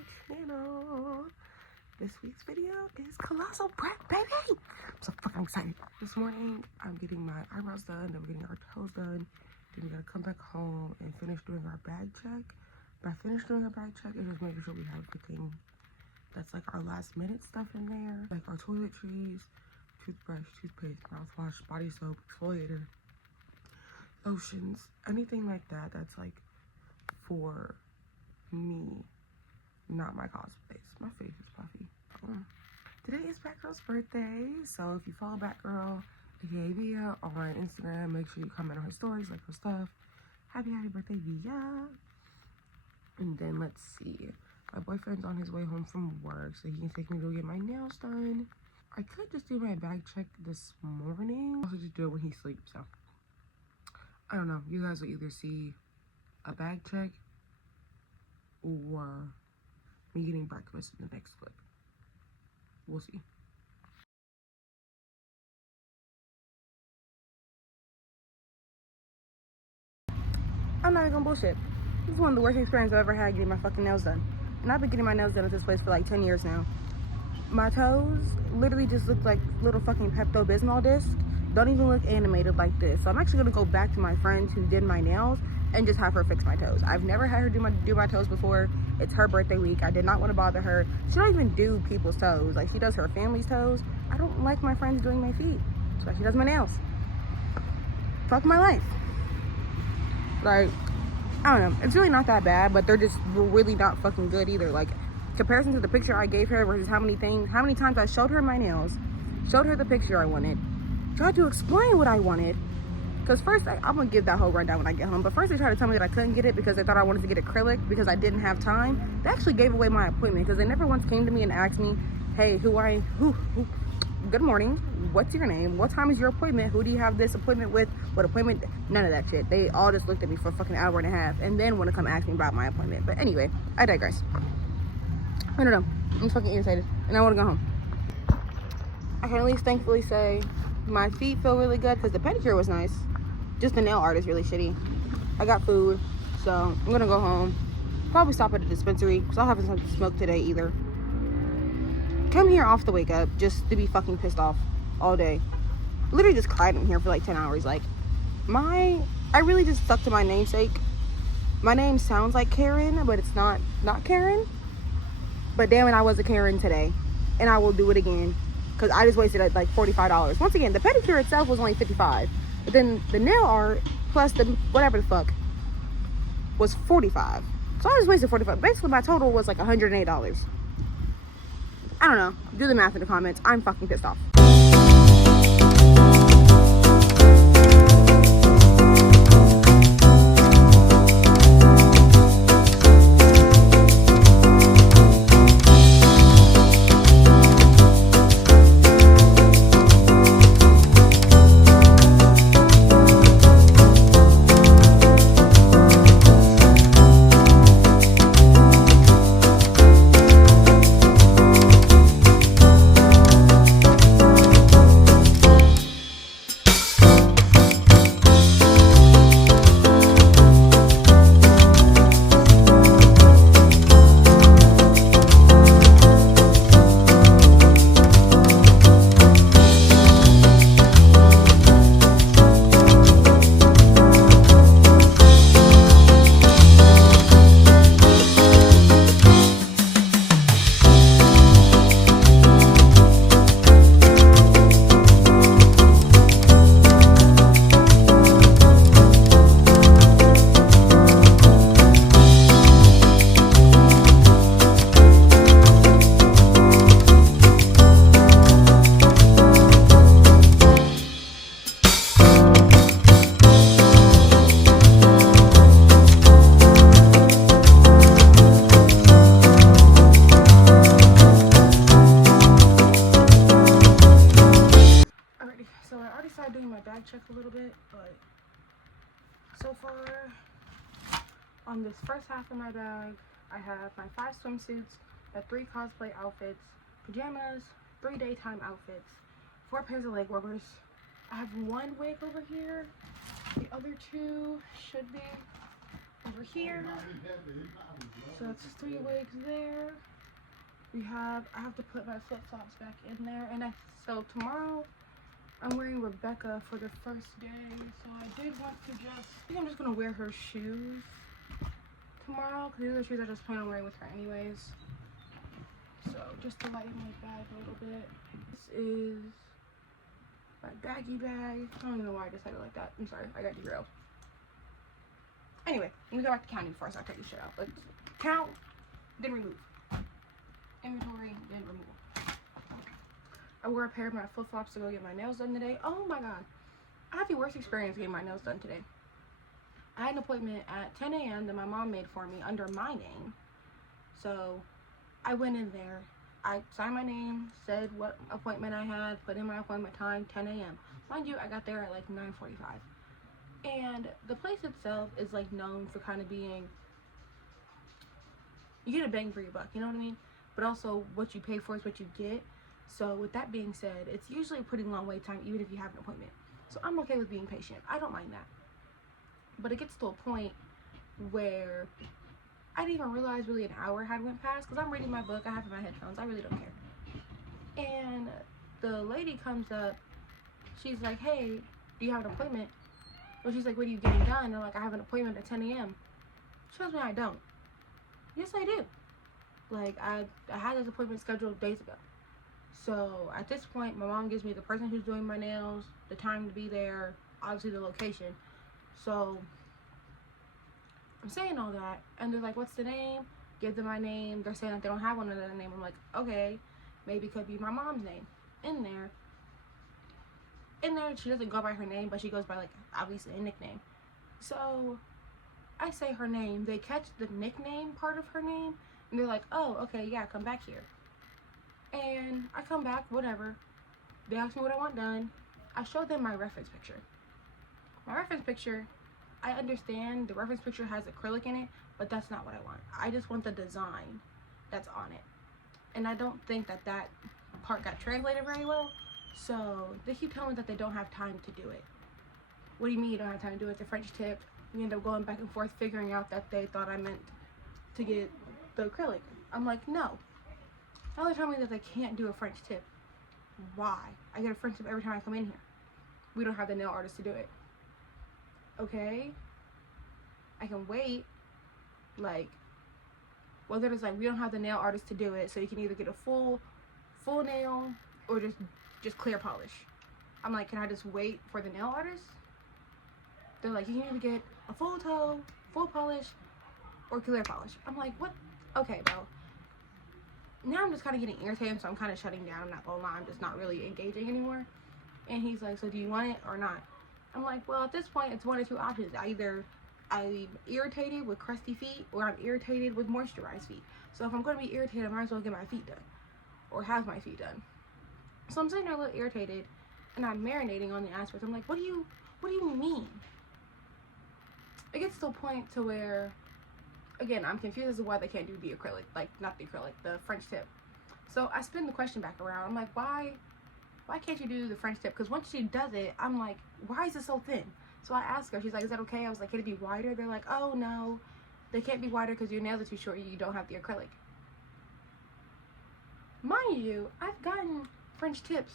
my channel. This week's video is Colossal prep, baby! I'm so fucking excited. This morning, I'm getting my eyebrows done, then we're getting our toes done. Then we gotta come back home and finish doing our bag check. By finish doing our bag check, it's just making sure we have everything that's like our last minute stuff in there. Like our toiletries, toothbrush, toothpaste, mouthwash, body soap, exfoliator, lotions, anything like that that's like for me, not my cosplays. My face is puffy. Today is Batgirl's birthday, so if you follow Batgirl, aka Via, on Instagram, make sure you comment on her stories, like her stuff. Happy birthday, Via. And then let's see. My boyfriend's on his way home from work, so he can take me to go get my nails done. I could just do my bag check this morning. Also just do it when he sleeps, so. I don't know. You guys will either see a bag check or me getting breakfast in the next clip. We'll see. I'm not even gonna bullshit. This is one of the worst experiences I've ever had getting my fucking nails done. And I've been getting my nails done at this place for like 10 years now. My toes literally just look like little fucking Pepto-Bismol discs. Don't even look animated like this. So I'm actually gonna go back to my friend who did my nails and just have her fix my toes. I've never had her do my toes before. It's her birthday week. I did not want to bother her. She don't even do people's toes. Like, she does her family's toes. I don't like my friends doing my feet. So she does my nails. Fuck my life. Like, I don't know. It's really not that bad, but they're just really not fucking good either. Like, comparison to the picture I gave her versus how many times I showed her my nails, showed her the picture I wanted, tried to explain what I wanted. Because first, I'm going to give that whole rundown when I get home. But first, they tried to tell me that I couldn't get it because they thought I wanted to get acrylic because I didn't have time. They actually gave away my appointment because they never once came to me and asked me, hey, good morning. What's your name? What time is your appointment? Who do you have this appointment with? What appointment? None of that shit. They all just looked at me for a fucking hour and a half and then want to come ask me about my appointment. But anyway, I digress. I don't know. I'm fucking irritated and I want to go home. I can at least thankfully say my feet feel really good because the pedicure was nice. Just the nail art is really shitty. I got food, so I'm gonna go home. Probably stop at a dispensary because I haven't had to smoke today either. Come here off the wake up just to be fucking pissed off all day. Literally just cried in here for like 10 hours. Like, I really just stuck to my namesake. My name sounds like Karen, but it's not Karen. But damn it, I was a Karen today. And I will do it again. Because I just wasted like $45. Once again, the pedicure itself was only $55. But then the nail art plus the whatever the fuck was $45. So I just wasted $45. Basically, my total was like $108. I don't know. Do the math in the comments. I'm fucking pissed off. Check a little bit, but so far on this first half of my bag, I have my 5 swimsuits, the 3 cosplay outfits, pajamas, 3 daytime outfits, 4 pairs of leg warmers. I have 1 wig over here. The other 2 should be over here. So that's 3 wigs there. I have to put my flip-flops back in there. And so tomorrow, I'm wearing Rebecca for the first day. So I did want to I think I'm just going to wear her shoes tomorrow. Because these are the shoes I just plan on wearing with her anyways. So just to lighten my bag a little bit. This is my baggy bag. I don't even know why I decided like that. I'm sorry, I got derailed. Anyway, let me go back to counting before I start taking shit out. Let's count, then remove. Inventory, then remove. I wore a pair of my flip-flops to go get my nails done today. Oh my god. I had the worst experience getting my nails done today. I had an appointment at 10 a.m. that my mom made for me under my name. So I went in there. I signed my name, said what appointment I had, put in my appointment time, 10 a.m. Mind you, I got there at like 9:45. And the place itself is like known for kind of being, you get a bang for your buck, you know what I mean? But also what you pay for is what you get. So with that being said, it's usually a pretty long wait time even if you have an appointment. So I'm okay with being patient. I don't mind that. But it gets to a point where I didn't even realize really an hour had went past because I'm reading my book, I have in my headphones, I really don't care. And the lady comes up, she's like, hey, do you have an appointment? Well, she's like, what are you getting done? And I'm like, I have an appointment at 10 a.m. She tells me I don't. Yes, I do. Like, I had this appointment scheduled days ago. So at this point, my mom gives me the person who's doing my nails, the time to be there, obviously the location. So I'm saying all that, and they're like, what's the name? Give them my name. They're saying that they don't have one under their name. I'm like, okay, maybe it could be my mom's name in there. She doesn't go by her name, but she goes by like obviously a nickname. So I say her name. They catch the nickname part of her name, and they're like, oh, okay, yeah, come back here. And I come back, whatever. They ask me what I want done. I show them my reference picture. My reference picture, I understand the reference picture has acrylic in it, but that's not what I want. I just want the design that's on it. And I don't think that that part got translated very well. So they keep telling me that they don't have time to do it. What do you mean you don't have time to do it? The French tip. We end up going back and forth figuring out that they thought I meant to get the acrylic. I'm like, no. Now they're telling me that they can't do a French tip. Why? I get a French tip every time I come in here. We don't have the nail artist to do it. Okay? I can wait. Like, well, they're just like, we don't have the nail artist to do it, so you can either get a full nail or just clear polish. I'm like, can I just wait for the nail artist? They're like, you can either get a full toe, full polish, or clear polish. I'm like, what? Okay, bro. Now I'm just kind of getting irritated, so I'm kind of shutting down. I'm not gonna lie, I'm just not really engaging anymore. And he's like, so do you want it or not? I'm like, well, at this point, it's one or two options. Either I'm irritated with crusty feet, or I'm irritated with moisturized feet. So if I'm going to be irritated, I might as well get my feet done, or have my feet done. So I'm sitting there a little irritated, and I'm marinating on the aspect. I'm like, what do you mean? It gets to a point to where, again, I'm confused as to why they can't do the acrylic, like not the acrylic, the French tip. So I spin the question back around. I'm like, why can't you do the French tip? Because once she does it, I'm like, why is it so thin? So I asked her, she's like, is that okay? I was like, can it be wider? They're like, oh no, they can't be wider because your nails are too short, you don't have the acrylic. Mind you, I've gotten French tips.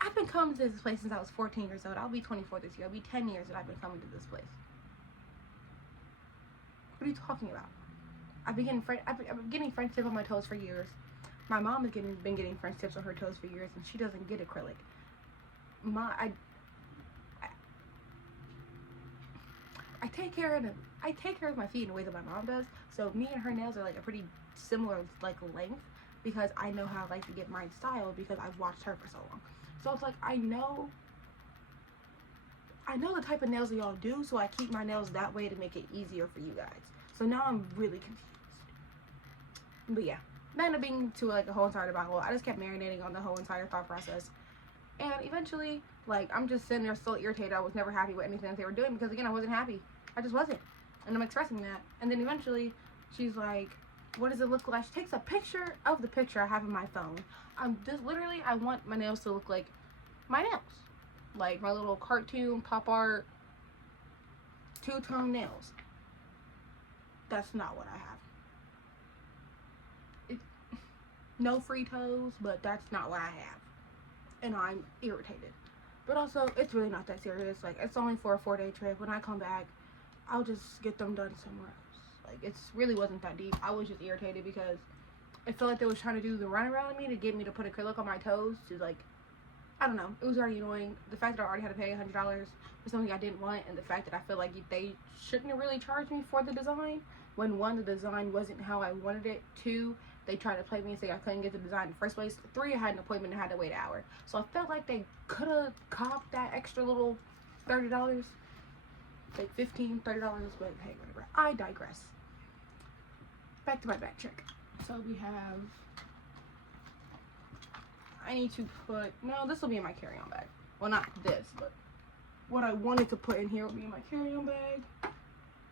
I've been coming to this place since I was 14 years old. I'll be 24 this year. It'll be 10 years that I've been coming to this place. What are you talking about? I've been getting French tips on my toes for years. My mom has been getting French tips on her toes for years, and she doesn't get acrylic. I take care of my feet in a way that my mom does. So me and her nails are like a pretty similar like length, because I know how I like to get mine styled because I've watched her for so long. So it's like I know the type of nails that y'all do, so I keep my nails that way to make it easier for you guys. So now I'm really confused. But yeah, that ended up being to like a whole entire debacle. I just kept marinating on the whole entire thought process. And eventually, like, I'm just sitting there still irritated. I was never happy with anything that they were doing because, again, I wasn't happy. I just wasn't. And I'm expressing that. And then eventually, she's like, what does it look like? She takes a picture of the picture I have in my phone. Literally, I want my nails to look like my nails. Like my little cartoon, pop art, two-tone nails. That's not what I have. no free toes, but that's not what I have. And I'm irritated. But also, it's really not that serious. Like, it's only for a 4-day trip. When I come back, I'll just get them done somewhere else. Like, it's really wasn't that deep. I was just irritated because I felt like they was trying to do the run around me to get me to put acrylic on my toes to, like, I don't know. It was already annoying. The fact that I already had to pay $100 for something I didn't want, and the fact that I feel like they shouldn't have really charged me for the design when, one, the design wasn't how I wanted it. Two, they tried to play me and say I couldn't get the design in the first place. Three, I had an appointment and had to wait an hour. So I felt like they could have copped that extra little $30, like $15, $30, but hey, whatever. I digress. Back to my back check. So we have, I need to put, no, this will be in my carry-on bag. Well, not this, but what I wanted to put in here will be in my carry-on bag.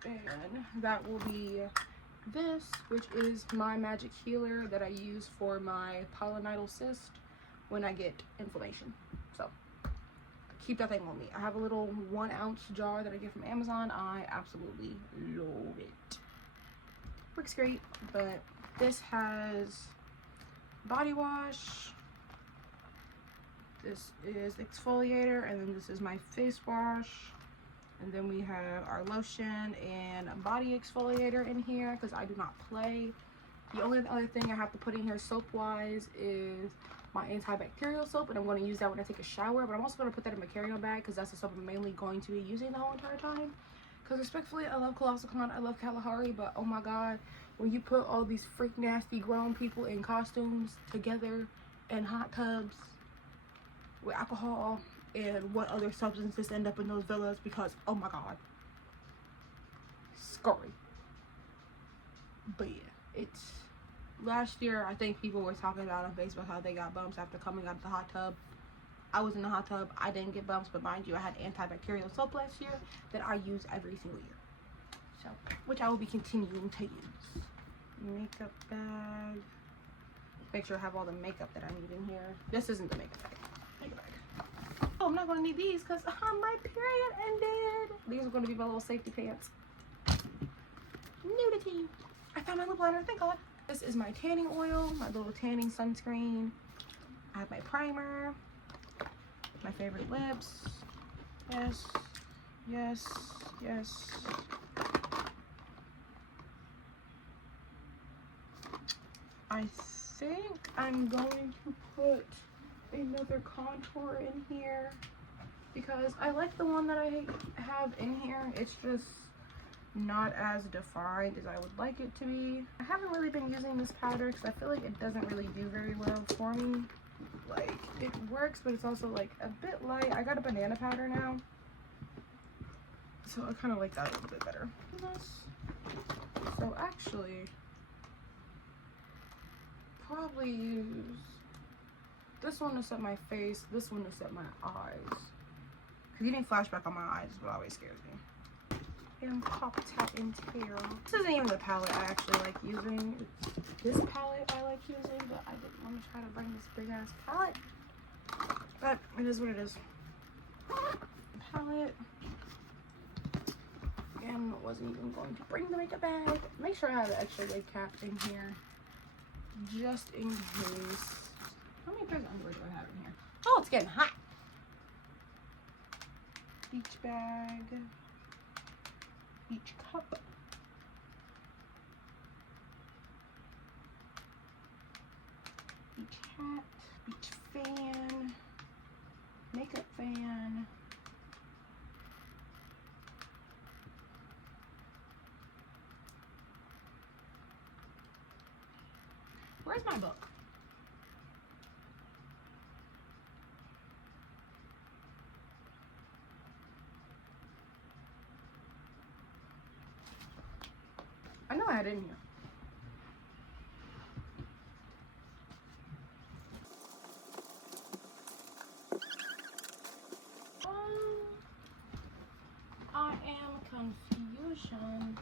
And that will be this, which is my magic healer that I use for my pilonidal cyst when I get inflammation. So keep that thing on me. I have a little 1 ounce jar that I get from Amazon. I absolutely love it. Works great. But this has body wash, this is exfoliator, and then this is my face wash. And then we have our lotion and body exfoliator in here because I do not play. The only other thing I have to put in here soap wise is my antibacterial soap, and I'm going to use that when I take a shower. But I'm also going to put that in my carry-on bag because that's the soap I'm mainly going to be using the whole entire time. Because respectfully, I love Colossal, I love Kalahari, but oh my god, when you put all these freak nasty grown people in costumes together in hot tubs with alcohol and what other substances end up in those villas, because oh my god, scary. But yeah, it's last year I think people were talking about on Facebook how they got bumps after coming out of the hot tub. I was in the hot tub, I didn't get bumps, but mind you, I had antibacterial soap last year that I use every single year, so which I will be continuing to use. Makeup bag, make sure I have all the makeup that I need in here. This isn't the makeup bag. Oh, I'm not going to need these because my period ended. These are going to be my little safety pants. Nudity. I found my lip liner, thank god. This is my tanning oil, my little tanning sunscreen. I have my primer, my favorite lips. Yes, yes, yes. I think I'm going to put another contour in here because I like the one that I have in here. It's just not as defined as I would like it to be. I haven't really been using this powder because I feel like it doesn't really do very well for me. Like, it works, but it's also like a bit light. I got a banana powder now, so I kind of like that a little bit better. So actually, probably use this one to set my face, this one to set my eyes. Because getting flashback on my eyes is what always scares me. And pop, tap, and tear. This isn't even the palette I actually like using. It's this palette I like using, but I didn't want to try to bring this big ass palette. But it is what it is. Palette. And wasn't even going to bring the makeup bag. Make sure I have an extra leg cap in here, just in case. How many pairs of underwear do I have in here? Oh, it's getting hot. Beach bag. Beach cup. Beach hat. Beach fan. Makeup fan. Where's my book? I know I had it in here. I am confusion.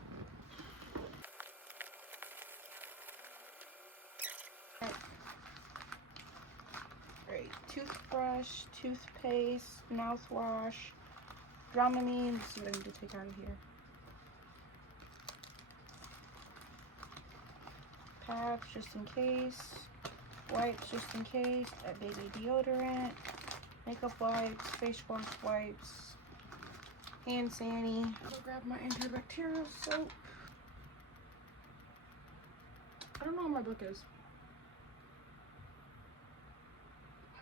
Alright, toothbrush, toothpaste, mouthwash, Dramamine. Let's see what I need to take out of here. Pads just in case. wipes just in case, a baby deodorant, makeup wipes, face wash wipes, hand sani. I'll grab my antibacterial soap. I don't know where my book is.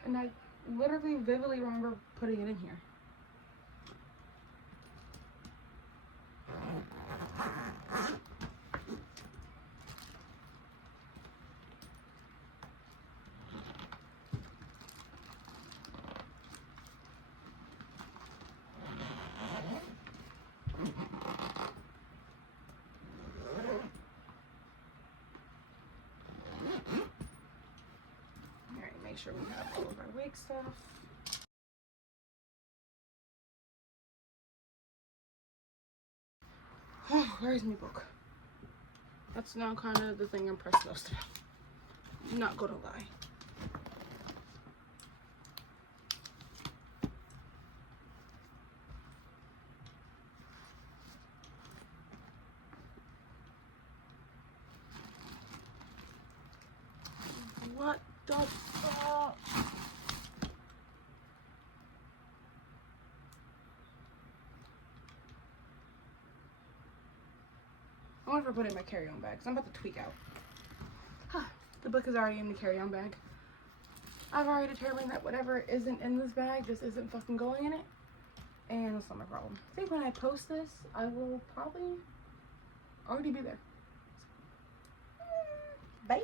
And I literally vividly remember putting it in here. Alright, make sure we have all of our wig stuff. Oh, where's my book? That's now kind of the thing I'm pressed most about. I'm not gonna lie. What the fuck? I wonder if I put it in my carry-on bag, because I'm about to tweak out. The book is already in the carry-on bag. I've already determined that whatever isn't in this bag just isn't fucking going in it. And that's not my problem. I think when I post this, I will probably already be there. Bye.